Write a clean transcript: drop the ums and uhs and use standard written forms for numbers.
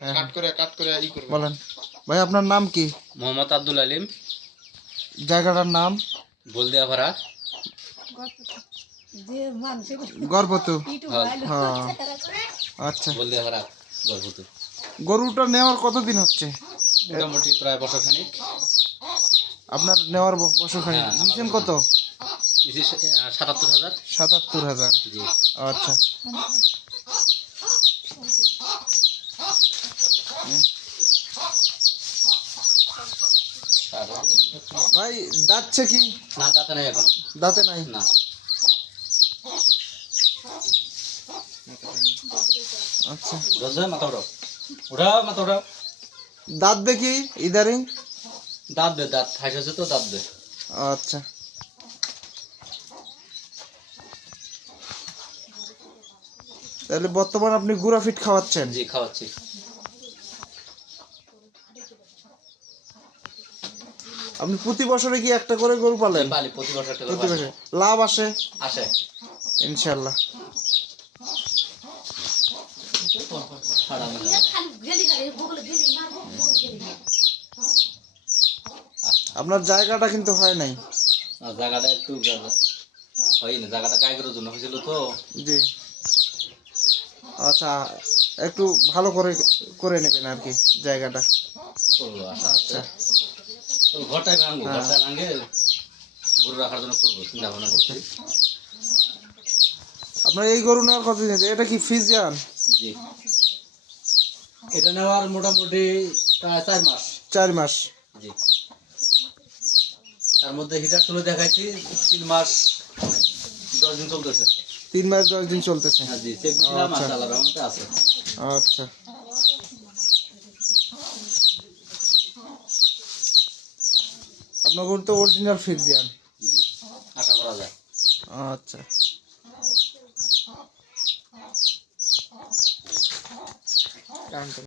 কাট করে বলেন ভাই, আপনার নাম কি? মোহাম্মদ আব্দুল আলিম, জায়গাটার নাম? বলদিয়াপাড়া, গর্ভতু। হল হ্যাঁ, আচ্ছা। বলদিয়াপাড়া গর্ভবতী। গরুটা নেওয়ার কতদিন হচ্ছে? মোটামুটি প্রায় বছরখানিক। আপনার নেওয়ার বছরখানিক। হ্যাঁ, নিচ্ছেন কত? ৭৭,০০০। ৭৭,০০০। জি। আচ্ছা। ভাই দাঁতছে কি? না, তাতে নাই এখনো। দাঁতে নাই? না। আচ্ছা। মাথা ওঠা, মাথা ওঠা। দাঁত দেখি ইদারিং। দাঁত দে, দাঁত হাসছে তো, দাঁত দে। আচ্ছা। তাহলে বর্তমান আপনি গুঁড়া ফিট খাওয়াচ্ছেন? জি, খাওয়াচ্ছি। আপনি প্রতি বছরে কি একটা করে গরু পালেন? পালি, প্রতি বছর একটা করে প্রতি পালি। বছর লাভ আসে? আসে ইনশাল্লাহ। আপনার জায়গাটা কিন্তু হয় নাই। জায়গাটা একটু হয়নি, জায়গাটা গাইগের জন্য হয়েছিল তো। জি। আচ্ছা, একটু ভালো করে করে নেবেন আর কি জায়গাটা। করবো, আচ্ছা। ঘরটাই ভাঙবো, ঘরটাই ভাঙে গরু রাখার জন্য করবো, চিন্তা ভাবনা করছি। আপনার এই গরু নেওয়ার কতদিন? এটা কি ফিজিয়ান? জি, এটা নেওয়ার মোটামুটি 4 মাস। 4 মাস। জি, তার মধ্যে হিটার তুলে দেখাইছি 3 মাস 10 দিন চলতেছে। 3 মাস 10 দিন চলতেছে। হ্যাঁ জি, চেক দিলাম, মাশাআল্লাহ রহমতে আছে। আচ্ছা। আপনার গরু তো অরিজিনাল ফিজিয়ান। জি, আশা করা যায়। আচ্ছা।